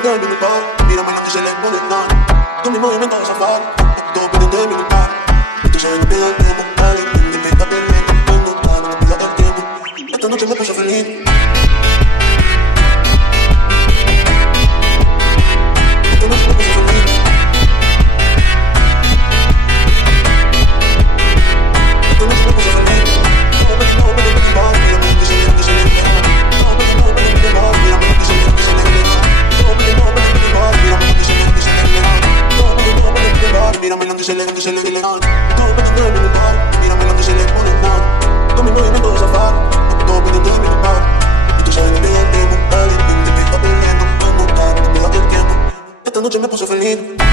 pendiente de mi par, mírame lo que se le pone nada. Con mi movimiento de safari, todo pendiente de mi par. Esto se me pide el tiempo, alguien que me está perdiendo, no para, no pida el tiempo. Esta noche me puso feliz. Esta noche me puso feliz. Esta noche me puso feliz. No, mírame lo que va, mírame lo que se le pega. No, mírame lo que va, mírame lo que se le pega. Mírame lo que se le pega. Todo pendiente de mi par, mírame lo que se le pone nada. Con mi movimiento de safari, todo pendiente de mi par. Esto se me pide el tiempo, alguien que me está perdiendo, no para, no pida el tiempo. Esta noche me puso feliz.